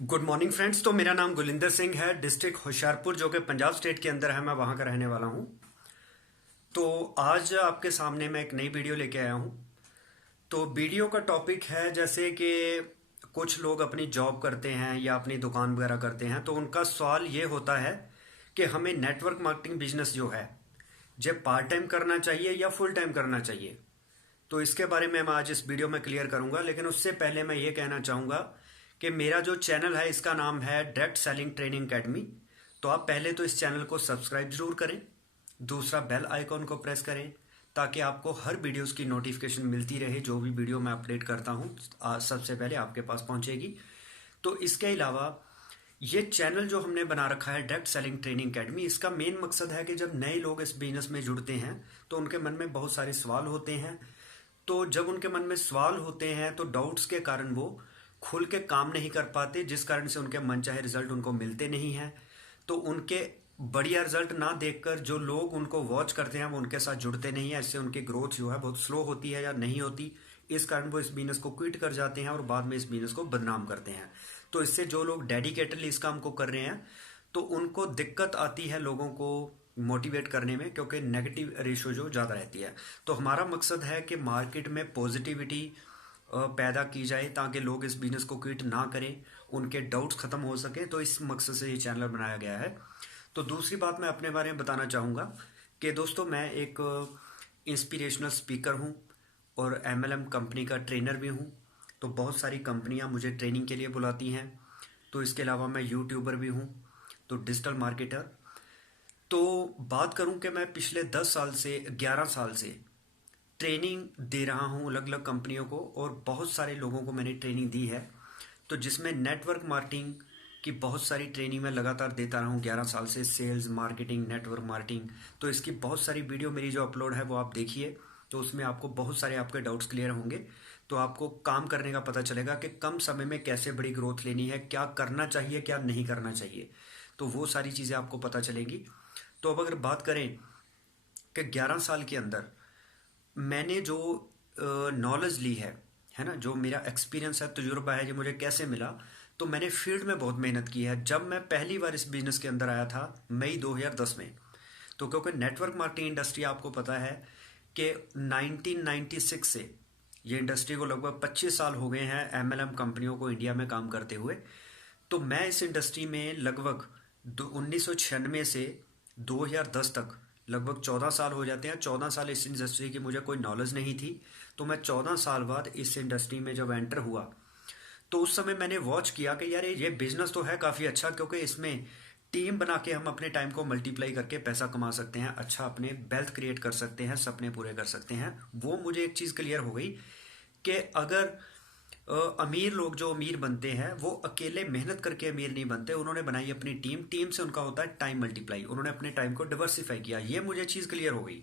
Good morning friends. तो मेरा नाम गुलिंदर सिंह है, डिस्ट्रिक्ट होशियारपुर जो कि पंजाब स्टेट के अंदर है, मैं वहाँ का रहने वाला हूँ। तो आज आपके सामने मैं एक नई वीडियो लेके आया हूँ। तो वीडियो का टॉपिक है जैसे कि कुछ लोग अपनी जॉब करते हैं या अपनी दुकान वगैरह करते हैं, तो उनका सवाल ये होता है कि हमें नेटवर्क मार्केटिंग बिजनेस जो है जब पार्ट टाइम करना चाहिए या फुल टाइम करना चाहिए। तो इसके बारे में मैं आज इस वीडियो में क्लियर करूंगा, लेकिन उससे पहले मैं ये कहना चाहूँगा कि मेरा जो चैनल है इसका नाम है डायरेक्ट सेलिंग ट्रेनिंग अकेडमी। तो आप पहले तो इस चैनल को सब्सक्राइब जरूर करें, दूसरा बेल आइकॉन को प्रेस करें ताकि आपको हर वीडियोस की नोटिफिकेशन मिलती रहे। जो भी वीडियो मैं अपडेट करता हूँ सबसे पहले आपके पास पहुँचेगी। तो इसके अलावा ये चैनल जो हमने बना रखा है डायरेक्ट सेलिंग ट्रेनिंग अकेडमी, इसका मेन मकसद है कि जब नए लोग इस बिजनेस में जुड़ते हैं तो उनके मन में बहुत सारे सवाल होते हैं। तो जब उनके मन में सवाल होते हैं तो डाउट्स के कारण वो खुल के काम नहीं कर पाते, जिस कारण से उनके मनचाहे रिजल्ट उनको मिलते नहीं हैं। तो उनके बढ़िया रिजल्ट ना देखकर जो लोग उनको वॉच करते हैं वो उनके साथ जुड़ते नहीं है। इससे उनकी ग्रोथ जो है बहुत स्लो होती है या नहीं होती। इस कारण वो इस बिजनेस को क्विट कर जाते हैं और बाद में इस बिजनेस को बदनाम करते हैं। तो इससे जो लोग डेडिकेटली इस काम को कर रहे हैं तो उनको दिक्कत आती है लोगों को मोटिवेट करने में, क्योंकि नेगेटिव रेशो जो ज़्यादा रहती है। तो हमारा मकसद है कि मार्केट में पॉजिटिविटी पैदा की जाए ताकि लोग इस बिजनेस को क्विट ना करें, उनके डाउट्स ख़त्म हो सके। तो इस मकसद से ये चैनल बनाया गया है। तो दूसरी बात मैं अपने बारे में बताना चाहूँगा कि दोस्तों मैं एक इंस्पिरेशनल स्पीकर हूँ और एमएलएम कंपनी का ट्रेनर भी हूँ। तो बहुत सारी कंपनियाँ मुझे ट्रेनिंग के लिए बुलाती हैं। तो इसके अलावा मैं यूट्यूबर भी हूँ, तो डिजिटल मार्केटर। तो बात करूं कि मैं पिछले 10 साल से 11 साल से ट्रेनिंग दे रहा हूं अलग अलग कंपनियों को, और बहुत सारे लोगों को मैंने ट्रेनिंग दी है। तो जिसमें नेटवर्क मार्केटिंग की बहुत सारी ट्रेनिंग मैं लगातार देता रहा हूँ 11 साल से, सेल्स मार्केटिंग, नेटवर्क मार्केटिंग। तो इसकी बहुत सारी वीडियो मेरी जो अपलोड है वो आप देखिए, तो उसमें आपको बहुत सारे आपके डाउट्स क्लियर होंगे। तो आपको काम करने का पता चलेगा कि कम समय में कैसे बड़ी ग्रोथ लेनी है, क्या करना चाहिए क्या नहीं करना चाहिए। तो वो सारी चीज़ें आपको पता चलेंगी। तो अब अगर बात करें कि 11 साल के अंदर मैंने जो नॉलेज ली है ना, जो मेरा एक्सपीरियंस है, तजुर्बा है, जो मुझे कैसे मिला। तो मैंने फील्ड में बहुत मेहनत की है। जब मैं पहली बार इस बिजनेस के अंदर आया था मई 2010 में, तो क्योंकि नेटवर्क मार्केटिंग इंडस्ट्री आपको पता है कि 1996 से ये इंडस्ट्री को लगभग 25 साल हो गए हैं एमएलएम कंपनियों को इंडिया में काम करते हुए। तो मैं इस इंडस्ट्री में लगभग 1996 से 2010 तक लगभग 14 साल हो जाते हैं। 14 साल इस इंडस्ट्री की मुझे कोई नॉलेज नहीं थी। तो मैं 14 साल बाद इस इंडस्ट्री में जब एंटर हुआ तो उस समय मैंने वॉच किया कि यार ये बिजनेस तो है काफ़ी अच्छा, क्योंकि इसमें टीम बना के हम अपने टाइम को मल्टीप्लाई करके पैसा कमा सकते हैं, अच्छा अपने वेल्थ क्रिएट कर सकते हैं, सपने पूरे कर सकते हैं। वो मुझे एक चीज़ क्लियर हो गई कि अगर अमीर लोग जो अमीर बनते हैं वो अकेले मेहनत करके अमीर नहीं बनते, उन्होंने बनाई अपनी टीम, टीम से उनका होता है टाइम मल्टीप्लाई। उन्होंने अपने टाइम को डिवर्सिफाई किया, ये मुझे चीज़ क्लियर हो गई।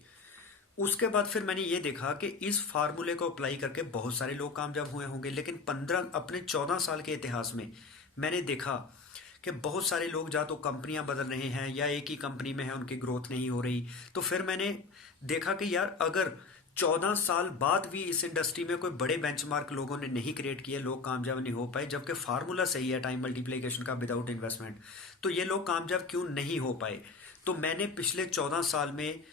उसके बाद फिर मैंने ये देखा कि इस फार्मूले को अप्लाई करके बहुत सारे लोग कामयाब हुए होंगे, लेकिन 15 अपने 14 साल के इतिहास में मैंने देखा कि बहुत सारे लोग या तो कंपनियां बदल रहे हैं या एक ही कंपनी में है, उनकी ग्रोथ नहीं हो रही। तो फिर मैंने देखा कि यार अगर 14 साल बाद भी इस इंडस्ट्री में कोई बड़े बेंचमार्क लोगों ने नहीं क्रिएट किए, लोग कामयाब नहीं हो पाए, जबकि फार्मूला सही है टाइम मल्टीप्लिकेशन का विदाउट इन्वेस्टमेंट, तो ये लोग कामयाब क्यों नहीं हो पाए। तो मैंने पिछले 14 साल में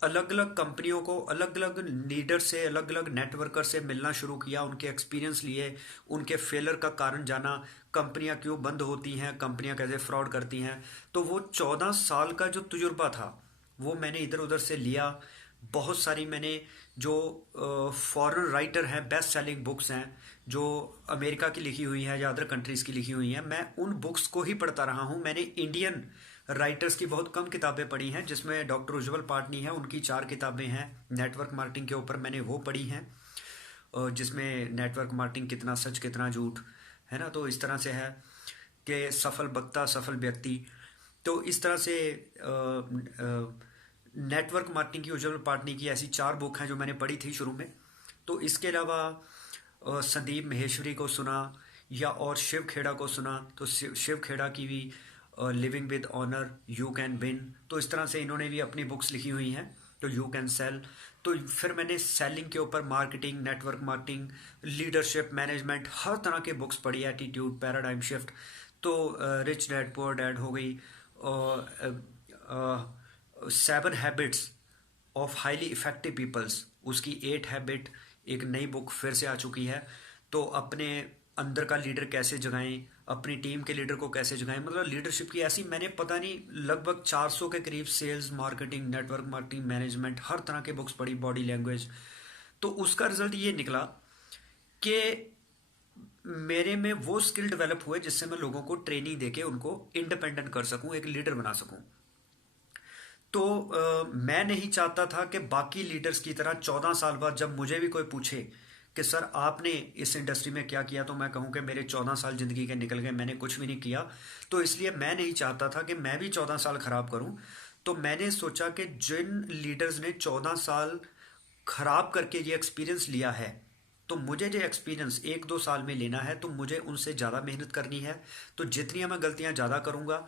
अलग अलग कंपनियों को, अलग अलग लीडर से, अलग अलग नेटवर्कर से मिलना शुरू किया, उनके एक्सपीरियंस लिए, उनके फेलर का कारण जाना, कंपनियां क्यों बंद होती हैं, कंपनियां कैसे फ्रॉड करती हैं। तो वो 14 साल का जो तजुर्बा था वो मैंने इधर उधर से लिया। बहुत सारी मैंने जो फॉरेन राइटर हैं, बेस्ट सेलिंग बुक्स हैं जो अमेरिका की लिखी हुई हैं या अदर कंट्रीज़ की लिखी हुई हैं, मैं उन बुक्स को ही पढ़ता रहा हूँ। मैंने इंडियन राइटर्स की बहुत कम किताबें पढ़ी हैं, जिसमें डॉक्टर उज्ज्वल पाटनी है, उनकी 4 किताबें हैं नेटवर्क मार्केटिंग के ऊपर, मैंने वो पढ़ी हैं। जिसमें नेटवर्क मार्केटिंग कितना सच कितना झूठ है ना। तो इस तरह से है कि सफल वक्ता सफल व्यक्ति। तो इस तरह से नेटवर्क मार्केटिंग की उज्ज्वल पाटनी की ऐसी 4 बुक हैं जो मैंने पढ़ी थी शुरू में। तो इसके अलावा संदीप महेश्वरी को सुना या और शिव खेड़ा को सुना। तो शिव खेड़ा की भी living with honour, you can win, तो इस तरह से इन्होंने भी अपनी बुक्स लिखी हुई हैं। तो यू कैन सेल। तो फिर मैंने सेलिंग के ऊपर marketing, network marketing, leadership, management, हर तरह के बुक्स पढ़ी, एटीट्यूड, पैराडाइम शिफ्ट। तो रिच डैड पुअर डैड हो गई, 7 habits of highly effective peoples, उसकी 8 हैबिट एक नई बुक फिर से आ चुकी है। तो अपने अंदर का लीडर कैसे जगाएं, अपनी टीम के लीडर को कैसे जगाएं, मतलब लीडरशिप की ऐसी मैंने पता नहीं लगभग 400 के करीब sales marketing network marketing management हर तरह के बुक्स पढ़ी, बॉडी लैंग्वेज। तो उसका रिजल्ट ये निकला कि मेरे में वो स्किल डेवलप हुए जिससे मैं लोगों को ट्रेनिंग देके उनको इंडिपेंडेंट कर सकूं, एक लीडर बना सकूं। तो मैं नहीं चाहता था कि बाकी लीडर्स की तरह 14 साल बाद जब मुझे भी कोई पूछे कि सर आपने इस इंडस्ट्री में क्या किया, तो मैं कहूं कि मेरे 14 साल ज़िंदगी के निकल गए, मैंने कुछ भी नहीं किया। तो इसलिए मैं नहीं चाहता था कि मैं भी 14 साल खराब करूं। तो मैंने सोचा कि जिन लीडर्स ने 14 साल खराब करके ये एक्सपीरियंस लिया है, तो मुझे जो एक्सपीरियंस 1-2 साल में लेना है, तो मुझे उनसे ज़्यादा मेहनत करनी है। तो जितनी मैं गलतियां ज़्यादा करूंगा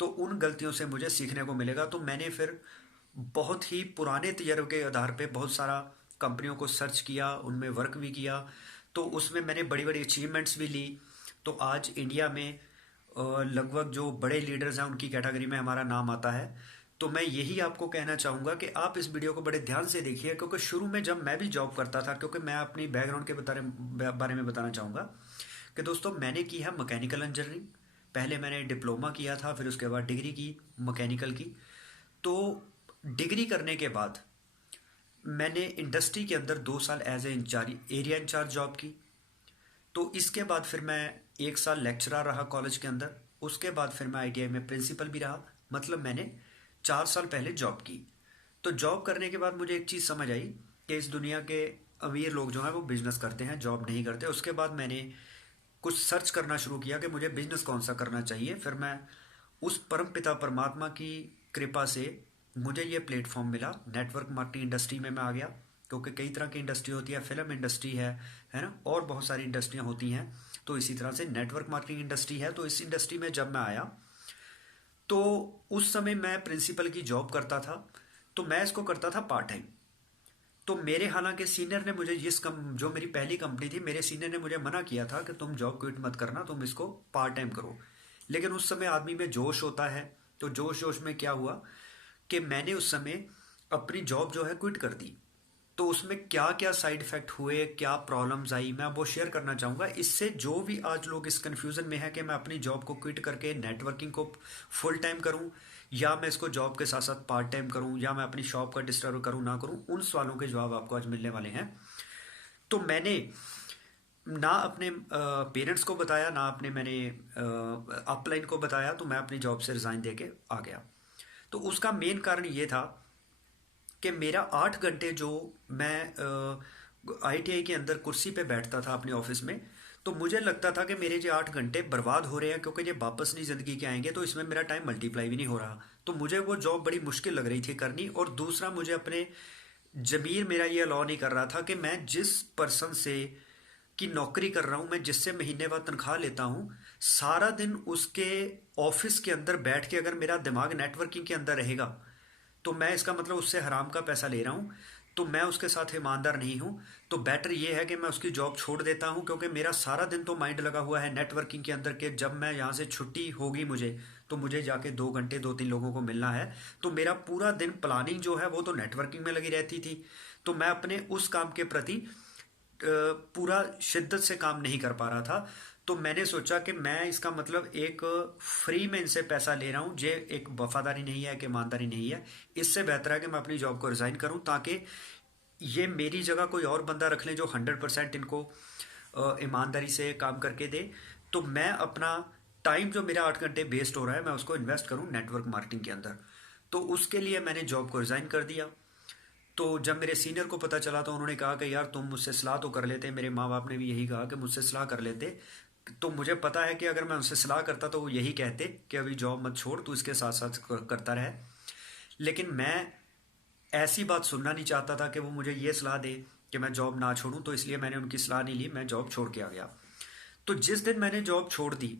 तो उन गलतियों से मुझे सीखने को मिलेगा। तो मैंने फिर बहुत ही पुराने तजर्बे के आधार पे बहुत सारा कंपनियों को सर्च किया, उनमें वर्क भी किया। तो उसमें मैंने बड़ी बड़ी अचीवमेंट्स भी ली। तो आज इंडिया में लगभग जो बड़े लीडर्स हैं उनकी कैटेगरी में हमारा नाम आता है। तो मैं यही आपको कहना चाहूँगा कि आप इस वीडियो को बड़े ध्यान से देखिए, क्योंकि शुरू में जब मैं भी जॉब करता था, क्योंकि मैं अपनी बैकग्राउंड के बारे में बताना चाहूँगा कि दोस्तों मैंने की है मैकेनिकल इंजीनियरिंग। पहले मैंने डिप्लोमा किया था, फिर उसके बाद डिग्री की मैकेनिकल की। तो डिग्री करने के बाद मैंने इंडस्ट्री के अंदर 2 साल as a incharge area incharge job की। तो इसके बाद फिर मैं 1 साल लेक्चरर रहा कॉलेज के अंदर। उसके बाद फिर मैं आईटीआई में प्रिंसिपल भी रहा। मतलब मैंने 4 साल पहले जॉब की। तो जॉब करने के बाद मुझे एक चीज़ समझ आई कि इस दुनिया के अमीर लोग जो हैं वो बिजनेस करते हैं, जॉब नहीं करते। उसके बाद मैंने कुछ सर्च करना शुरू किया कि मुझे बिजनेस कौन सा करना चाहिए। फिर मैं उस परम पिता परमात्मा की कृपा से मुझे ये प्लेटफॉर्म मिला, नेटवर्क मार्केटिंग इंडस्ट्री में मैं आ गया। क्योंकि कई तरह की इंडस्ट्री होती है, फिल्म इंडस्ट्री है ना, और बहुत सारी इंडस्ट्रियाँ होती हैं। तो इसी तरह से नेटवर्क मार्केटिंग इंडस्ट्री है। तो इस इंडस्ट्री में जब मैं आया तो उस समय मैं प्रिंसिपल की जॉब करता था। तो मैं इसको करता था पार्ट टाइम। तो मेरे हालांकि सीनियर ने मुझे जो मेरी पहली कंपनी थी, मेरे सीनियर ने मुझे मना किया था कि तुम जॉब क्विट मत करना, तुम इसको पार्ट टाइम करो। लेकिन उस समय आदमी में जोश होता है। तो जोश जोश में क्या हुआ कि मैंने उस समय अपनी जॉब जो है क्विट कर दी। तो उसमें क्या क्या साइड इफेक्ट हुए, क्या प्रॉब्लम्स आई, मैं अब वो शेयर करना चाहूँगा। इससे जो भी आज लोग इस कन्फ्यूज़न में है कि मैं अपनी जॉब को क्विट करके नेटवर्किंग को फुल टाइम करूँ, या मैं इसको जॉब के साथ साथ पार्ट टाइम करूँ, या मैं अपनी शॉप का डिस्टर्ब करूँ ना करूँ, उन सवालों के जवाब आपको आज मिलने वाले हैं। तो मैंने ना अपने पेरेंट्स को बताया, ना अपने मैंने अपलाइन को बताया। तो मैं अपनी जॉब से रिज़ाइन दे के आ गया। तो उसका मेन कारण ये था कि मेरा 8 घंटे जो मैं आईटीआई के अंदर कुर्सी पे बैठता था अपने ऑफिस में, तो मुझे लगता था कि मेरे जो 8 घंटे बर्बाद हो रहे हैं, क्योंकि ये वापस नहीं ज़िंदगी के आएंगे। तो इसमें मेरा टाइम मल्टीप्लाई भी नहीं हो रहा। तो मुझे वो जॉब बड़ी मुश्किल लग रही थी करनी। और दूसरा, मुझे अपने ज़मीर मेरा ये अलाउ नहीं कर रहा था कि मैं जिस पर्सन से की नौकरी कर रहा हूँ, मैं जिससे महीने बाद तनख्वाह लेता हूँ, सारा दिन उसके ऑफिस के अंदर बैठ के अगर मेरा दिमाग नेटवर्किंग के अंदर रहेगा, तो मैं इसका मतलब उससे हराम का पैसा ले रहा हूँ। तो मैं उसके साथ ईमानदार नहीं हूँ। तो बेटर ये है कि मैं उसकी जॉब छोड़ देता हूँ, क्योंकि मेरा सारा दिन तो माइंड लगा हुआ है नेटवर्किंग के अंदर के जब मैं यहाँ से छुट्टी होगी मुझे, तो मुझे जाके 2 घंटे 2-3 लोगों को मिलना है। तो मेरा पूरा दिन प्लानिंग जो है वो तो नेटवर्किंग में लगी रहती थी। तो मैं अपने उस काम के प्रति पूरा शिद्दत से काम नहीं कर पा रहा था। तो मैंने सोचा कि मैं इसका मतलब एक फ्री में इनसे पैसा ले रहा हूँ, ये एक वफादारी नहीं है, एक ईमानदारी नहीं है। इससे बेहतर है कि मैं अपनी जॉब को रिज़ाइन करूँ, ताकि ये मेरी जगह कोई और बंदा रख लें जो 100% इनको ईमानदारी से काम करके दे। तो मैं अपना टाइम जो मेरा 8 घंटे वेस्ट हो रहा है, मैं उसको इन्वेस्ट करूँ नेटवर्क मार्केटिंग के अंदर। तो उसके लिए मैंने जॉब को रिज़ाइन कर दिया। तो जब मेरे सीनियर को पता चला तो उन्होंने कहा कि यार तुम मुझसे सलाह तो कर लेते। मेरे माँ बाप ने भी यही कहा कि मुझसे सलाह कर लेते। तो मुझे पता है कि अगर मैं उनसे सलाह करता तो वो यही कहते कि अभी जॉब मत छोड़, तू इसके साथ साथ करता रहे। लेकिन मैं ऐसी बात सुनना नहीं चाहता था कि वो मुझे ये सलाह दे कि मैं जॉब ना छोड़ूं। तो इसलिए मैंने उनकी सलाह नहीं ली, मैं जॉब छोड़ के आ गया। तो जिस दिन मैंने जॉब छोड़ दी,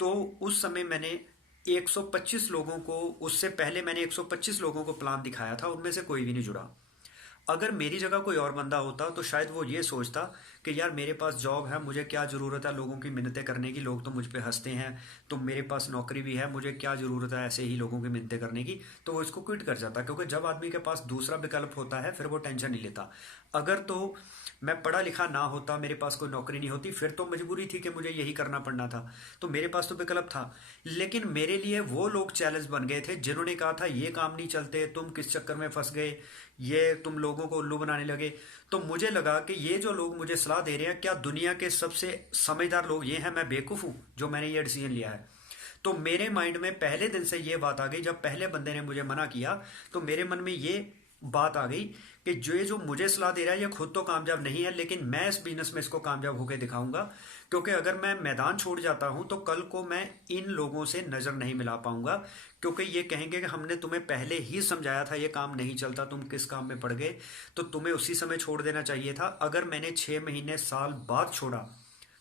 तो उस समय मैंने 125 लोगों को, उससे पहले मैंने 125 लोगों को प्लान दिखाया था, उनमें से कोई भी नहीं जुड़ा। अगर मेरी जगह कोई और बंदा होता तो शायद वो ये सोचता कि यार मेरे पास जॉब है, मुझे क्या ज़रूरत है लोगों की मिन्नतें करने की, लोग तो मुझ पे हंसते हैं, तो मेरे पास नौकरी भी है, मुझे क्या ज़रूरत है ऐसे ही लोगों की मिन्नतें करने की। तो वो इसको क्विट कर जाता, क्योंकि जब आदमी के पास दूसरा विकल्प होता है फिर वो टेंशन नहीं लेता। अगर तो मैं पढ़ा लिखा ना होता, मेरे पास कोई नौकरी नहीं होती, फिर तो मजबूरी थी कि मुझे यही करना पड़ना था, तो मेरे पास तो विकल्प था। लेकिन मेरे लिए वो लोग चैलेंज बन गए थे जिन्होंने कहा था ये काम नहीं चलते, तुम किस चक्कर में फंस गए, ये तुम लोगों को उल्लू बनाने लगे। तो मुझे लगा कि ये जो लोग मुझे सलाह दे रहे हैं, क्या दुनिया के सबसे समझदार लोग ये हैं, मैं बेवकूफ़ हूँ जो मैंने ये डिसीजन लिया है। तो मेरे माइंड में पहले दिन से ये बात आ गई, जब पहले बंदे ने मुझे मना किया तो मेरे मन में ये बात आ गई कि जो ये जो मुझे सलाह दे रहा है ये खुद तो कामयाब नहीं है, लेकिन मैं इस बिजनेस में इसको कामयाब होकर दिखाऊंगा। क्योंकि अगर मैं मैदान छोड़ जाता हूं तो कल को मैं इन लोगों से नज़र नहीं मिला पाऊंगा, क्योंकि ये कहेंगे कि हमने तुम्हें पहले ही समझाया था ये काम नहीं चलता, तुम किस काम में पड़ गए, तो तुम्हें उसी समय छोड़ देना चाहिए था। अगर मैंने 6 महीने साल बाद छोड़ा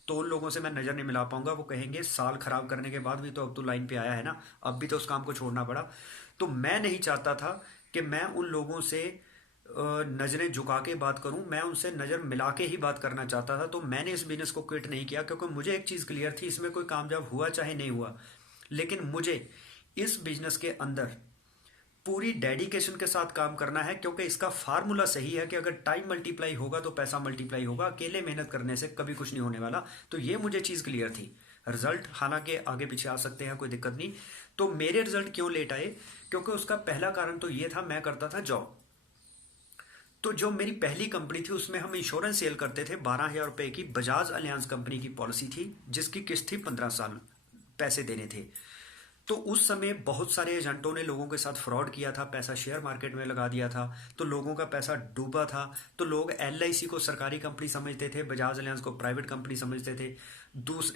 तो उन लोगों से मैं नज़र नहीं मिला पाऊंगा, वो कहेंगे साल खराब करने के बाद भी तो अब तो लाइन पे आया है ना, अब भी तो उस काम को छोड़ना पड़ा। तो मैं नहीं चाहता था कि मैं उन लोगों से नज़रें झुका के बात करूं, मैं उनसे नज़र मिला के ही बात करना चाहता था। तो मैंने इस बिजनेस को क्विट नहीं किया, क्योंकि मुझे एक चीज़ क्लियर थी, इसमें कोई कामयाब हुआ चाहे नहीं हुआ, लेकिन मुझे इस बिजनेस के अंदर पूरी डेडिकेशन के साथ काम करना है। क्योंकि इसका फार्मूला सही है कि अगर टाइम मल्टीप्लाई होगा तो पैसा मल्टीप्लाई होगा, अकेले मेहनत करने से कभी कुछ नहीं होने वाला। तो ये मुझे चीज़ क्लियर थी। रिजल्ट हालांकि आगे पीछे आ सकते हैं, कोई दिक्कत नहीं। तो मेरे रिजल्ट क्यों लेट आए, क्योंकि उसका पहला कारण तो ये था, मैं करता था जॉब। तो जो मेरी पहली कंपनी थी उसमें हम इंश्योरेंस सेल करते थे। 12,000 रुपए की बजाज अलियांज कंपनी की पॉलिसी थी, जिसकी किस्त थी 15 साल, पैसे देने थे। तो उस समय बहुत सारे एजेंटों ने लोगों के साथ फ्रॉड किया था, पैसा शेयर मार्केट में लगा दिया था, तो लोगों का पैसा डूबा था। तो लोग LIC को सरकारी कंपनी समझते थे, बजाज अलियांज को प्राइवेट कंपनी समझते थे।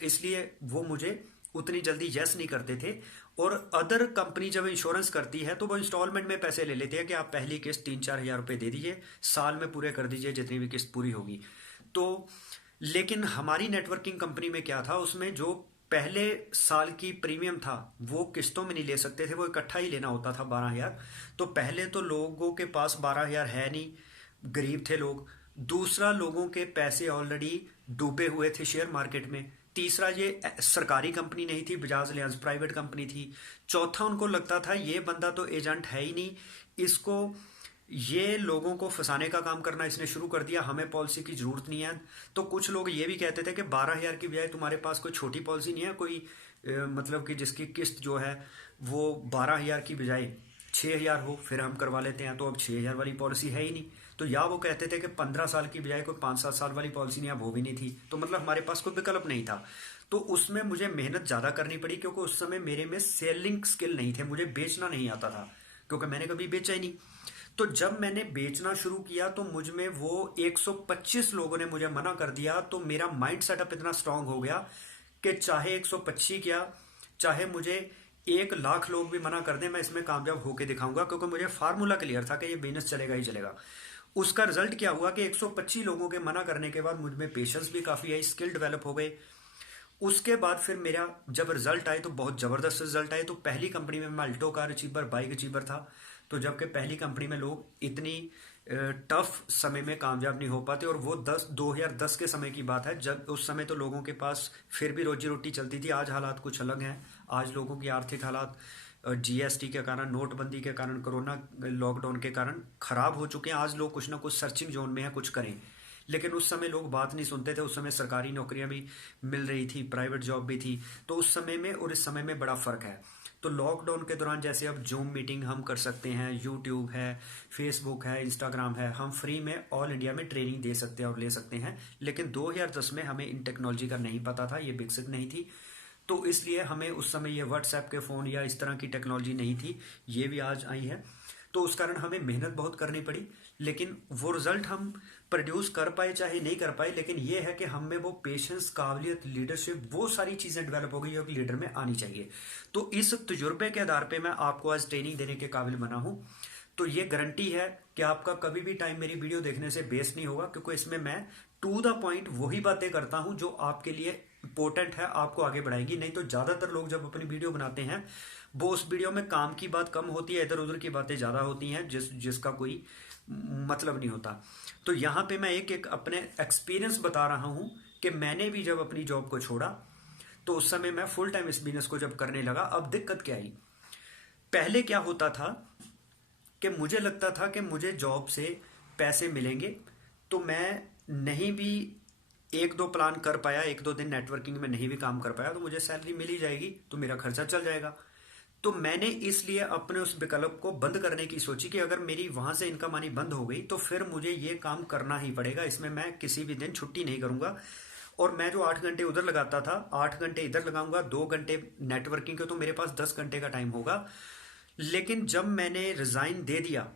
इसलिए वो मुझे उतनी जल्दी यस नहीं करते थे। और अदर कंपनी जब इंश्योरेंस करती है तो वो इंस्टॉलमेंट में पैसे ले लेते हैं कि आप पहली किस्त 3-4 हज़ार रुपये दे दीजिए, साल में पूरे कर दीजिए जितनी भी किस्त पूरी होगी। तो लेकिन हमारी नेटवर्किंग कंपनी में क्या था, उसमें जो पहले साल की प्रीमियम था वो किस्तों में नहीं ले सकते थे, वो इकट्ठा ही लेना होता था 12,000। तो पहले तो लोगों के पास 12,000 है नहीं, गरीब थे लोग। दूसरा, लोगों के पैसे ऑलरेडी डूबे हुए थे शेयर मार्केट में। तीसरा, ये सरकारी कंपनी नहीं थी, बजाज अलियांज प्राइवेट कंपनी थी। चौथा, उनको लगता था ये बंदा तो एजेंट है ही नहीं, इसको ये लोगों को फंसाने का काम करना इसने शुरू कर दिया, हमें पॉलिसी की जरूरत नहीं है। तो कुछ लोग ये भी कहते थे कि 12,000 की बजाय तुम्हारे पास कोई छोटी पॉलिसी नहीं है, कोई मतलब कि जिसकी किस्त जो है वो 12,000 की बजाय 6,000 हो, फिर हम करवा लेते हैं। तो अब 6,000 वाली पॉलिसी है ही नहीं। तो या वो कहते थे कि 15 साल की बजाय कोई 5-7 साल वाली पॉलिसी नहीं, अब वो भी नहीं थी। तो मतलब हमारे पास कोई विकल्प नहीं था। तो उसमें मुझे मेहनत ज़्यादा करनी पड़ी, क्योंकि उस समय मेरे में सेलिंग स्किल नहीं थे, मुझे बेचना नहीं आता था, क्योंकि मैंने कभी बेचा ही नहीं। तो जब मैंने बेचना शुरू किया तो मुझ में वो 125 लोगों ने मुझे मना कर दिया, तो मेरा माइंड सेटअप इतना स्ट्रांग हो गया कि चाहे 125 क्या, चाहे मुझे 1 लाख लोग भी मना कर दें, मैं इसमें कामयाब होके दिखाऊंगा, क्योंकि मुझे फार्मूला क्लियर था कि ये बिजनेस चलेगा ही चलेगा। उसका रिजल्ट क्या हुआ कि 125 लोगों के मना करने के बाद मुझ में पेशेंस भी काफ़ी आई, स्किल डेवलप हो गए। उसके बाद फिर मेरा जब रिजल्ट आए तो बहुत ज़बरदस्त रिजल्ट आए। तो पहली कंपनी में मैं Alto car achiever, bike achiever था। तो जबकि पहली कंपनी में लोग इतनी टफ समय में कामयाब नहीं हो पाते, और वो 2010 के समय की बात है, जब उस समय तो लोगों के पास फिर भी रोजी रोटी चलती थी। आज हालात कुछ अलग हैं। आज लोगों की आर्थिक हालात GST के कारण, नोटबंदी के कारण, कोरोना लॉकडाउन के कारण खराब हो चुके हैं। आज लोग कुछ ना कुछ सर्चिंग जोन में है, कुछ करें। लेकिन उस समय लोग बात नहीं सुनते थे। उस समय सरकारी नौकरियां भी मिल रही थी, प्राइवेट जॉब भी थी। तो उस समय में और इस समय में बड़ा फ़र्क है। तो लॉकडाउन के दौरान जैसे अब जूम मीटिंग हम कर सकते हैं, यूट्यूब है, फेसबुक है, इंस्टाग्राम है, हम फ्री में ऑल इंडिया में ट्रेनिंग दे सकते हैं और ले सकते हैं। लेकिन 2010 में हमें इन टेक्नोलॉजी का नहीं पता था, ये विकसित नहीं थी। तो इसलिए हमें उस समय ये व्हाट्सएप के फ़ोन या इस तरह की टेक्नोलॉजी नहीं थी, ये भी आज आई है। तो उस कारण हमें मेहनत बहुत करनी पड़ी, लेकिन वो रिजल्ट हम प्रोड्यूस कर पाए चाहे नहीं कर पाए, लेकिन ये है कि हम में वो पेशेंस, काबिलियत, लीडरशिप, वो सारी चीज़ें डेवलप हो गई जो कि लीडर में आनी चाहिए। तो इस तजुर्बे के आधार पे मैं आपको आज ट्रेनिंग देने के काबिल बना हूँ। तो ये गारंटी है कि आपका कभी भी टाइम मेरी वीडियो देखने से वेस्ट नहीं होगा, क्योंकि इसमें मैं टू द पॉइंट वही बातें करता हूँ जो आपके लिए इंपॉर्टेंट है, आपको आगे बढ़ाएगी। नहीं तो ज़्यादातर लोग जब अपनी वीडियो बनाते हैं वो उस वीडियो में काम की बात कम होती है, इधर उधर की बातें ज़्यादा होती हैं जिसका कोई मतलब नहीं होता। तो यहाँ पे मैं एक एक अपने एक्सपीरियंस बता रहा हूँ कि मैंने भी जब अपनी जॉब को छोड़ा तो उस समय मैं फुल टाइम इस बिजनेस को जब करने लगा, अब दिक्कत क्या आई। पहले क्या होता था कि मुझे लगता था कि मुझे जॉब से पैसे मिलेंगे, तो मैं नहीं भी एक दो प्लान कर पाया, एक दो दिन नेटवर्किंग में नहीं भी काम कर पाया, तो मुझे सैलरी मिल ही जाएगी, तो मेरा खर्चा चल जाएगा। तो मैंने इसलिए अपने उस विकल्प को बंद करने की सोची कि अगर मेरी वहां से इनकम आनी बंद हो गई तो फिर मुझे ये काम करना ही पड़ेगा, इसमें मैं किसी भी दिन छुट्टी नहीं करूंगा। और मैं जो 8 घंटे उधर लगाता था, 8 घंटे इधर लगाऊंगा, 2 घंटे नेटवर्किंग के, तो मेरे पास 10 घंटे का टाइम होगा। लेकिन जब मैंने रिजाइन दे दिया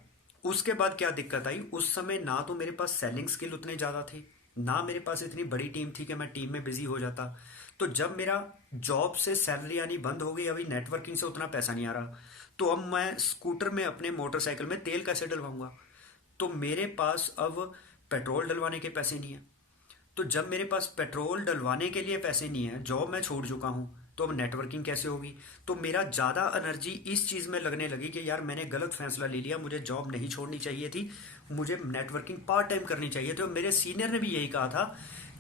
उसके बाद क्या दिक्कत आई, उस समय ना तो मेरे पास सेलिंग स्किल उतने ज़्यादा थे, ना मेरे पास इतनी बड़ी टीम थी कि मैं टीम में बिजी हो जाता। तो जब मेरा जॉब से सैलरी आनी बंद हो गई, अभी नेटवर्किंग से उतना पैसा नहीं आ रहा, तो अब मैं स्कूटर में अपने मोटरसाइकिल में तेल कैसे डलवाऊंगा। तो मेरे पास अब पेट्रोल डलवाने के पैसे नहीं है। तो जब मेरे पास पेट्रोल डलवाने के लिए पैसे नहीं है, जॉब मैं छोड़ चुका हूँ, तो अब नेटवर्किंग कैसे होगी। तो मेरा ज़्यादा एनर्जी इस चीज़ में लगने लगी कि यार मैंने गलत फैसला ले लिया, मुझे जॉब नहीं छोड़नी चाहिए थी, मुझे नेटवर्किंग पार्ट टाइम करनी चाहिए थी। और मेरे सीनियर ने भी यही कहा था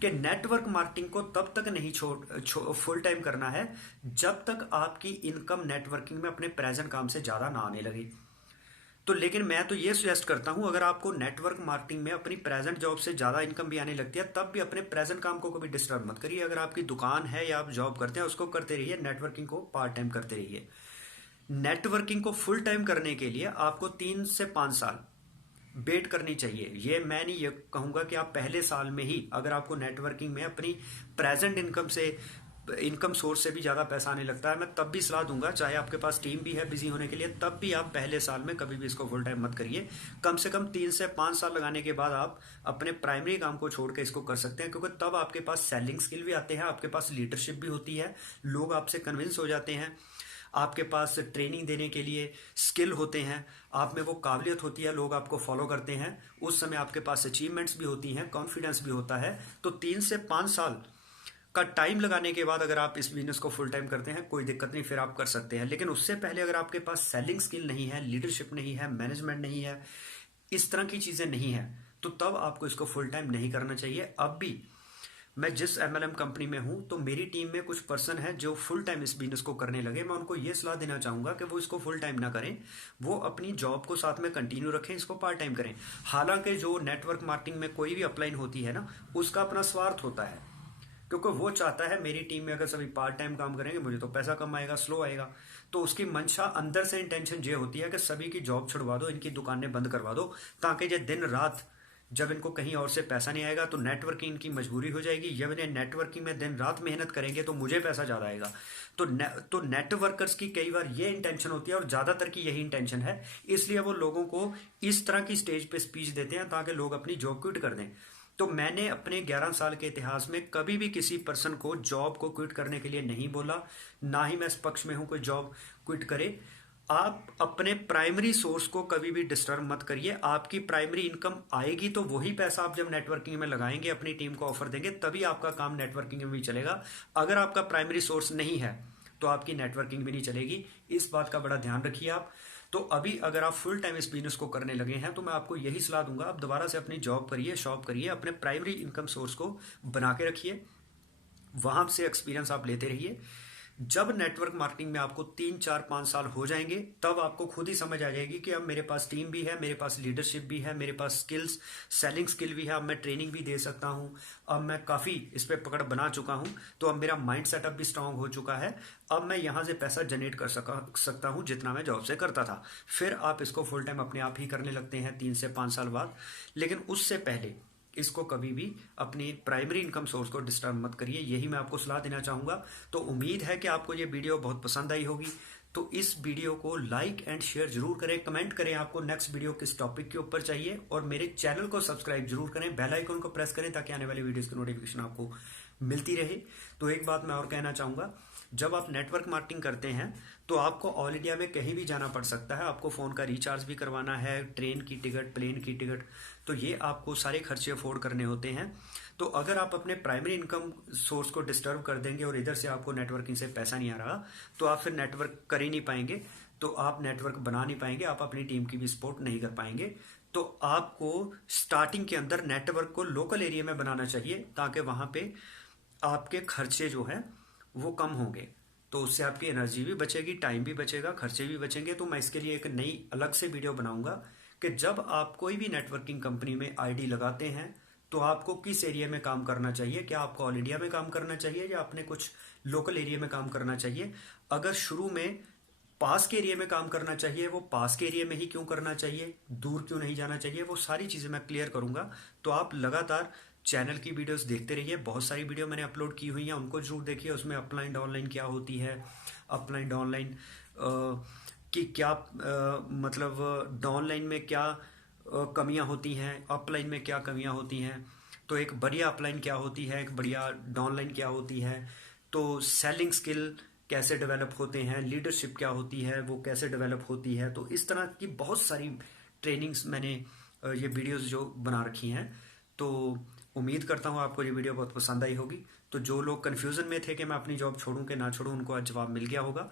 कि नेटवर्क मार्केटिंग को तब तक नहीं फुल टाइम करना है जब तक आपकी इनकम नेटवर्किंग में अपने प्रेजेंट काम से ज़्यादा ना आने लगे। तो लेकिन मैं तो ये सजेस्ट करता हूं, अगर आपको नेटवर्क मार्केटिंग में अपनी प्रेजेंट जॉब से ज़्यादा इनकम भी आने लगती है तब भी अपने प्रेजेंट काम को कभी डिस्टर्ब मत करिए। अगर आपकी दुकान है या आप जॉब करते हैं उसको करते रहिए, नेटवर्किंग को पार्ट टाइम करते रहिए। नेटवर्किंग को फुल टाइम करने के लिए आपको 3 से 5 साल वेट करनी चाहिए। ये मैं नहीं ये कहूँगा कि आप पहले साल में ही, अगर आपको नेटवर्किंग में अपनी प्रेजेंट इनकम सोर्स से भी ज़्यादा पैसा आने लगता है, मैं तब भी सलाह दूंगा, चाहे आपके पास टीम भी है बिजी होने के लिए, तब भी आप पहले साल में कभी भी इसको फुल टाइम मत करिए। कम से कम 3 से 5 साल लगाने के बाद आप अपने प्राइमरी काम को छोड़ के इसको कर सकते हैं, क्योंकि तब आपके पास सेलिंग स्किल भी आते हैं, आपके पास लीडरशिप भी होती है, लोग आपसे कन्विंस हो जाते हैं, आपके पास ट्रेनिंग देने के लिए स्किल होते हैं, आप में वो काबिलियत होती है, लोग आपको फॉलो करते हैं, उस समय आपके पास अचीवमेंट्स भी होती हैं, कॉन्फिडेंस भी होता है। तो 3 से 5 साल का टाइम लगाने के बाद अगर आप इस बिजनेस को फुल टाइम करते हैं कोई दिक्कत नहीं, फिर आप कर सकते हैं। लेकिन उससे पहले अगर आपके पास सेलिंग स्किल नहीं है, लीडरशिप नहीं है, मैनेजमेंट नहीं है, इस तरह की चीज़ें नहीं है, तो तब आपको इसको फुल टाइम नहीं करना चाहिए। अब भी मैं जिस एमएलएम कंपनी में हूं तो मेरी टीम में कुछ पर्सन है जो फुल टाइम इस बिजनेस को करने लगे। मैं उनको ये सलाह देना चाहूंगा कि वो इसको फुल टाइम ना करें, वो अपनी जॉब को साथ में कंटिन्यू रखें, इसको पार्ट टाइम करें। हालांकि जो नेटवर्क मार्केटिंग में कोई भी अपलाइन होती है ना, उसका अपना स्वार्थ होता है, क्योंकि वो चाहता है मेरी टीम में अगर सभी पार्ट टाइम काम करेंगे मुझे तो पैसा कम आएगा, स्लो आएगा। तो उसकी मंशा अंदर से इंटेंशन ये होती है कि सभी की जॉब छुड़वा दो, इनकी दुकानें बंद करवा दो, ताकि ये दिन रात जब इनको कहीं और से पैसा नहीं आएगा तो नेटवर्किंग इनकी मजबूरी हो जाएगी। जब इन्हें नेटवर्किंग में दिन रात मेहनत करेंगे तो मुझे पैसा ज़्यादा आएगा। तो नेटवर्कर्स की कई बार ये इंटेंशन होती है, और ज़्यादातर की यही इंटेंशन है, इसलिए वो लोगों को इस तरह की स्टेज पे स्पीच देते हैं ताकि लोग अपनी जॉब क्विट कर दें। तो मैंने अपने 11 साल के इतिहास में कभी भी किसी पर्सन को जॉब को क्विट करने के लिए नहीं बोला, ना ही मैं इस पक्ष में हूं कोई जॉब क्विट करे। आप अपने प्राइमरी सोर्स को कभी भी डिस्टर्ब मत करिए। आपकी प्राइमरी इनकम आएगी तो वही पैसा आप जब नेटवर्किंग में लगाएंगे, अपनी टीम को ऑफर देंगे, तभी आपका काम नेटवर्किंग में भी चलेगा। अगर आपका प्राइमरी सोर्स नहीं है तो आपकी नेटवर्किंग भी नहीं चलेगी, इस बात का बड़ा ध्यान रखिए आप। तो अभी अगर आप फुल टाइम इस बिजनेस को करने लगे हैं तो मैं आपको यही सलाह दूंगा, आप दोबारा से अपनी जॉब करिए, शॉप करिए, अपने प्राइमरी इनकम सोर्स को बना के रखिए, वहां से एक्सपीरियंस आप लेते रहिए। जब नेटवर्क मार्केटिंग में आपको 3 4 5 साल हो जाएंगे तब आपको खुद ही समझ आ जाएगी कि अब मेरे पास टीम भी है, मेरे पास लीडरशिप भी है, मेरे पास स्किल्स सेलिंग स्किल भी है, अब मैं ट्रेनिंग भी दे सकता हूं, अब मैं काफ़ी इस पर पकड़ बना चुका हूं, तो अब मेरा माइंड सेटअप भी स्ट्रांग हो चुका है, अब मैं यहां से पैसा जनरेट कर सकता हूं जितना मैं जॉब से करता था। फिर आप इसको फुल टाइम अपने आप ही करने लगते हैं 3 से 5 साल बाद। लेकिन उससे पहले इसको कभी भी अपनी प्राइमरी इनकम सोर्स को डिस्टर्ब मत करिए, यही मैं आपको सलाह देना चाहूँगा। तो उम्मीद है कि आपको ये वीडियो बहुत पसंद आई होगी। तो इस वीडियो को लाइक एंड शेयर जरूर करें, कमेंट करें आपको नेक्स्ट वीडियो किस टॉपिक के ऊपर चाहिए, और मेरे चैनल को सब्सक्राइब जरूर करें, बेल आइकन को प्रेस करें ताकि आने वाली वीडियोस की नोटिफिकेशन आपको मिलती रहे। तो एक बात मैं और कहना चाहूँगा जब आप नेटवर्क मार्केटिंग करते हैं तो आपको ऑल इंडिया में कहीं भी जाना पड़ सकता है, आपको फ़ोन का रिचार्ज भी करवाना है, ट्रेन की टिकट, प्लेन की टिकट, तो ये आपको सारे खर्चे अफोर्ड करने होते हैं। तो अगर आप अपने प्राइमरी इनकम सोर्स को डिस्टर्ब कर देंगे और इधर से आपको नेटवर्किंग से पैसा नहीं आ रहा, तो आप फिर नेटवर्क कर ही नहीं पाएंगे, तो आप नेटवर्क बना नहीं पाएंगे, आप अपनी टीम की भी सपोर्ट नहीं कर पाएंगे। तो आपको स्टार्टिंग के अंदर नेटवर्क को लोकल एरिया में बनाना चाहिए, ताकि वहाँ पे आपके खर्चे जो हैं वो कम होंगे। तो उससे आपकी एनर्जी भी बचेगी, टाइम भी बचेगा, खर्चे भी बचेंगे। तो मैं इसके लिए एक नई अलग से वीडियो बनाऊंगा कि जब आप कोई भी नेटवर्किंग कंपनी में आईडी लगाते हैं तो आपको किस एरिया में काम करना चाहिए, क्या आपको ऑल इंडिया में काम करना चाहिए या अपने कुछ लोकल एरिया में काम करना चाहिए। अगर शुरू में पास के एरिया में काम करना चाहिए, वो पास के एरिया में ही क्यों करना चाहिए, दूर क्यों नहीं जाना चाहिए, वो सारी चीज़ें मैं क्लियर करूंगा। तो आप लगातार चैनल की वीडियोस देखते रहिए, बहुत सारी वीडियो मैंने अपलोड की हुई हैं, उनको जरूर देखिए। उसमें अपलाइन डाउनलाइन क्या होती है, अपलाइन डाउनलाइन की क्या मतलब डाउनलाइन में क्या कमियां होती हैं, अपलाइन में क्या कमियां होती हैं, तो एक बढ़िया अपलाइन क्या होती है, एक बढ़िया डाउनलाइन क्या होती है, तो सेलिंग स्किल कैसे डेवलप होते हैं, लीडरशिप क्या होती है वो कैसे डेवलप होती है। तो इस तरह की बहुत सारी ट्रेनिंग्स मैंने ये वीडियोस जो बना रखी हैं। तो उम्मीद करता हूँ आपको ये वीडियो बहुत पसंद आई होगी। तो जो लोग कन्फ्यूज़न में थे कि मैं अपनी जॉब छोड़ूं कि ना छोड़ूं, उनको आज जवाब मिल गया होगा।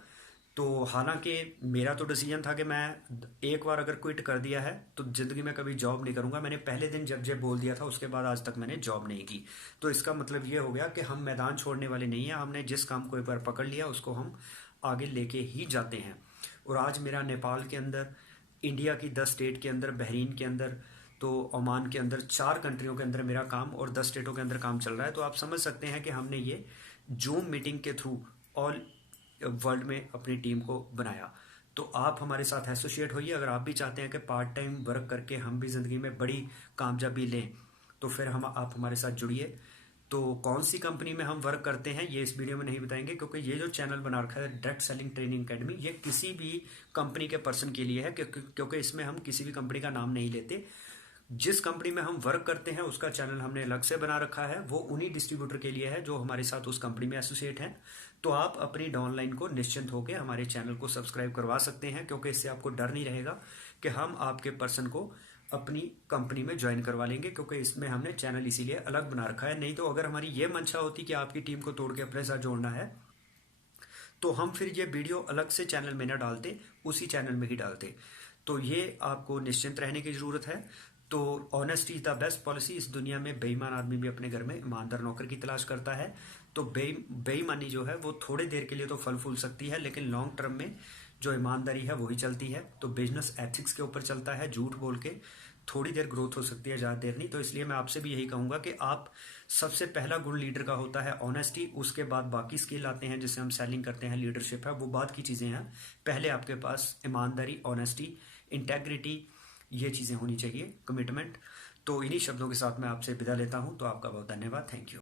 तो हालांकि मेरा तो डिसीजन था कि मैं एक बार अगर क्विट कर दिया है तो ज़िंदगी में कभी जॉब नहीं करूंगा। मैंने पहले दिन जब बोल दिया था, उसके बाद आज तक मैंने जॉब नहीं की। तो इसका मतलब ये हो गया कि हम मैदान छोड़ने वाले नहीं हैं, हमने जिस काम को एक बार पकड़ लिया उसको हम आगे लेके ही जाते हैं। और आज मेरा नेपाल के अंदर, इंडिया की 10 स्टेट के अंदर, बहरीन के अंदर, तो ओमान के अंदर, 4 कंट्रियों के अंदर मेरा काम और 10 स्टेटों के अंदर काम चल रहा है। तो आप समझ सकते हैं कि हमने ये जूम मीटिंग के थ्रू ऑल वर्ल्ड में अपनी टीम को बनाया। तो आप हमारे साथ एसोसिएट होइए। अगर आप भी चाहते हैं कि पार्ट टाइम वर्क करके हम भी ज़िंदगी में बड़ी कामयाबी लें, तो फिर आप हमारे साथ जुड़िए। तो कौन सी कंपनी में हम वर्क करते हैं ये इस वीडियो में नहीं बताएंगे, क्योंकि ये जो चैनल बना रखा है डायरेक्ट सेलिंग ट्रेनिंग अकेडमी, ये किसी भी कंपनी के पर्सन के लिए है, क्योंकि इसमें हम किसी भी कंपनी का नाम नहीं लेते। जिस कंपनी में हम वर्क करते हैं उसका चैनल हमने अलग से बना रखा है, वो उन्हीं डिस्ट्रीब्यूटर के लिए है जो हमारे साथ उस कंपनी में एसोसिएट हैं। तो आप अपनी डाउनलाइन को निश्चिंत होकर हमारे चैनल को सब्सक्राइब करवा सकते हैं, क्योंकि इससे आपको डर नहीं रहेगा कि हम आपके पर्सन को अपनी कंपनी में ज्वाइन करवा लेंगे, क्योंकि इसमें हमने चैनल इसीलिए अलग बना रखा है। नहीं तो अगर हमारी ये मंशा होती कि आपकी टीम को तोड़ के अपने साथ जोड़ना है, तो हम फिर ये वीडियो अलग से चैनल में ना डालते, उसी चैनल में ही डालते। तो ये आपको निश्चिंत रहने की ज़रूरत है। तो honesty is the best policy. इस दुनिया में बेईमान आदमी भी अपने घर में ईमानदार नौकर की तलाश करता है। तो बेईमानी जो है वो थोड़ी देर के लिए तो फल फूल सकती है, लेकिन लॉन्ग टर्म में जो ईमानदारी है वही चलती है। तो बिजनेस एथिक्स के ऊपर चलता है। झूठ बोल के थोड़ी देर ग्रोथ हो सकती है, ज़्यादा देर नहीं। तो इसलिए मैं आपसे भी यही कहूँगा कि आप, सबसे पहला गुण लीडर का होता है ऑनेस्टी, उसके बाद बाकी स्किल आते हैं जिससे हम सेलिंग करते हैं, लीडरशिप है, वो बाद की चीज़ें हैं। पहले आपके पास ईमानदारी, ऑनेस्टी, इंटेग्रिटी, ये चीज़ें होनी चाहिए, कमिटमेंट। तो इन्हीं शब्दों के साथ मैं आपसे विदा लेता हूँ। तो आपका बहुत धन्यवाद, थैंक यू।